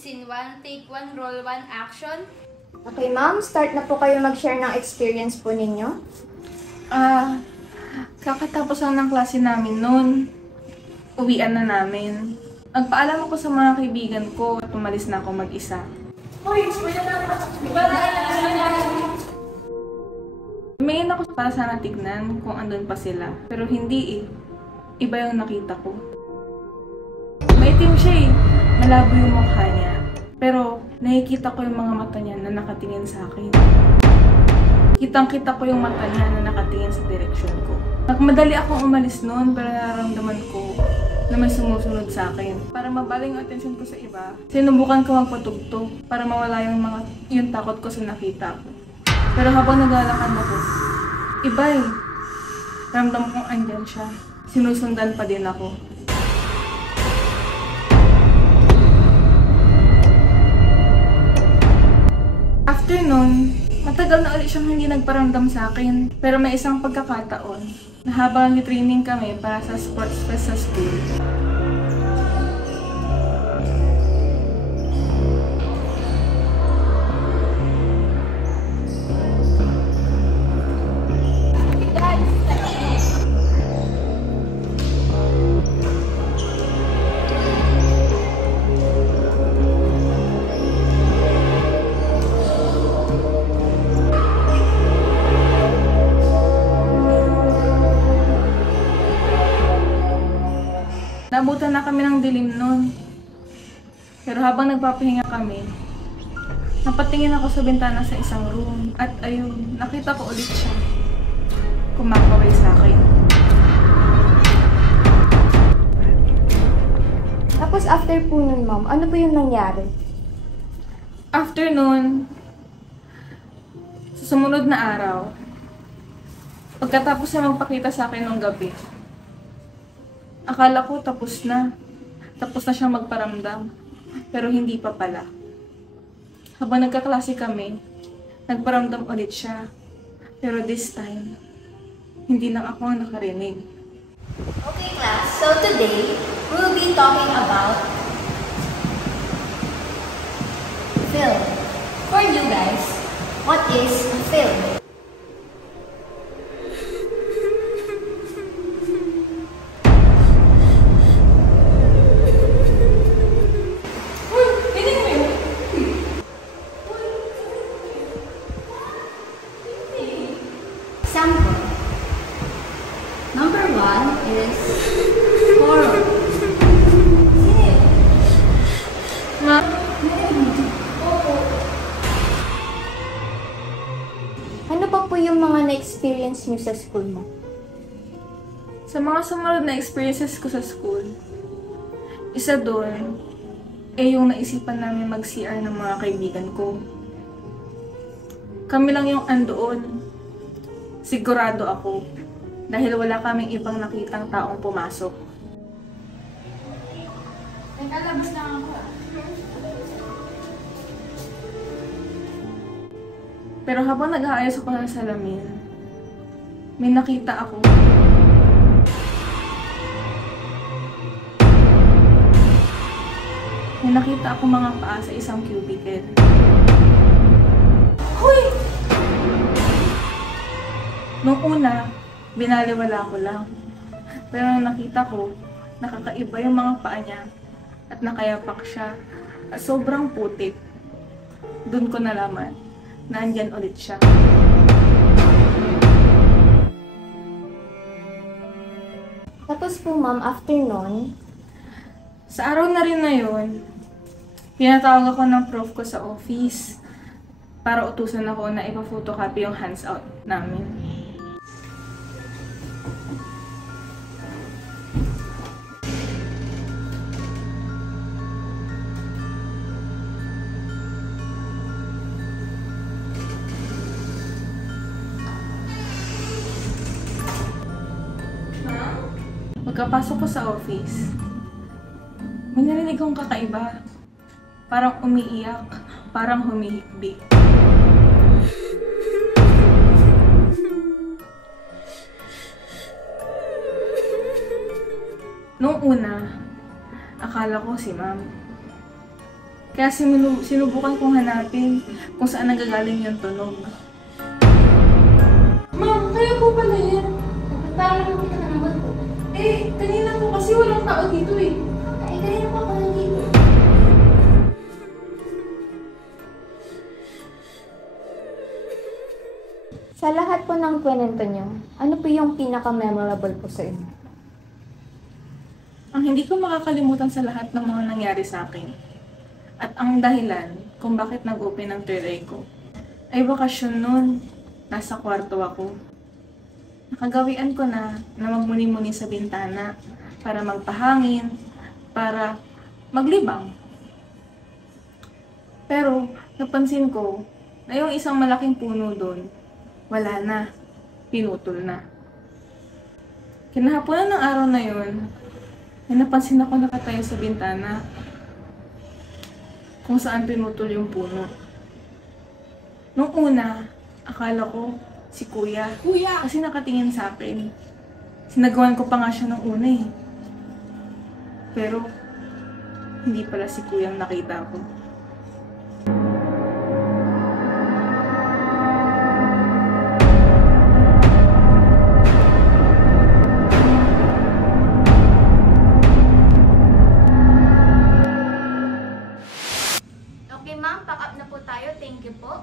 Scene 1, Take 1, Roll 1, Action. Okay, ma'am. Start na po kayo mag-share ng experience po ninyo. Kakatapos lang ng klase namin noon. Uwian na namin. Nagpaalam ako sa mga kaibigan ko at umalis na ako mag-isa. Lumayan ako para sana tignan kung andun pa sila. Pero hindi eh. Iba yung nakita ko. Maitim siya eh. Malabo yung mukha niya. Pero nakikita ko yung mga mata niya na nakatingin sa akin. Kitang-kita ko yung mata niya na nakatingin sa direksyon ko. Nagmadali akong umalis noon pero nararamdaman ko na may sumusunod sa akin. Para mabaling yung atensyon ko sa iba, sinubukan ko magpatugtog para mawala yung takot ko sa nakita ko. Pero habang naglalakad ako, iba eh. Ramdam kong andyan siya. Sinusundan pa din ako. After nun, matagal na ulit siyang hindi nagparamdam sa akin. Pero may isang pagkakataon na habang training kami para sa sports fest sa school. Naabutan na kami ng dilim noon. Pero habang nagpapahinga kami, napatingin ako sa bintana sa isang room. At ayun, nakita ko ulit siya. Kumakaway sa akin. Tapos after po nun, ma'am, ano po yung nangyari? After noon, sa sumunod na araw, pagkatapos na magpakita sa akin nung gabi, akala ko tapos na. Tapos na siyang magparamdam. Pero hindi pa pala. Habang nagkaklase kami, nagparamdam ulit siya. Pero this time, hindi lang ako ang nakarinig. Okay class, so today, we'll be talking about film. For you guys, what is film? Example. Number 1 is horror. Ma? Ano pa po yung mga na-experience niyo sa school mo? Sa mga sumunod na experiences ko sa school, isa doon ay yung naisipan namin mag-CR ng mga kaibigan ko. Kami lang yung andoon. Sigurado ako dahil wala kaming ibang nakitang taong pumasok. Naglalabas lang ako. Pero habang nag-aayos ako sa salamin, may nakita ako. May nakita ako mga paa sa isang cubicle. Hoy! Nung una, binaliwala ko lang. Pero nung nakita ko, nakakaiba yung mga paa niya at nakayapak siya at sobrang putik. Doon ko nalaman na andyan ulit siya. Tapos po, ma'am, after nun, Sa araw na rin na yun, pinatawag ako ng prof ko sa office para utusan ako na ipa-photocopy yung hands out namin. Pagkapasok ko sa office, may narinig kong kakaiba. Parang umiiyak, parang humihikbi. Nung una, akala ko si ma'am. Kaya sinubukan kong hanapin kung saan nanggagaling yung tunog. Ma'am, kaya po pala yan. Parang naman kita nanood ko. Eh, kanina po kasi walang tao dito eh. Ay, kanina po ako nandito. Sa lahat po ng kwento nyo, ano po yung pinaka-memorable po sa inyo? Ang hindi ko makakalimutan sa lahat ng mga nangyari sa akin at ang dahilan kung bakit nag-open ang third eye ko ay bakasyon noon. Nasa kwarto ako. Nakagawian ko na magmuni-muni sa bintana para magpahangin, para maglibang. Pero napansin ko na yung isang malaking puno doon, wala na, pinutol na. Kinahaponan ng araw na yun, may napansin ako nakatayo sa bintana kung saan pinutol yung puno. Nung una, akala ko si Kuya. Kasi nakatingin sa akin. Sinagawan ko pa nga siya nung una eh. Pero, hindi pala si Kuya ang nakita ko. Okay ma'am, pack up na po tayo. Thank you po.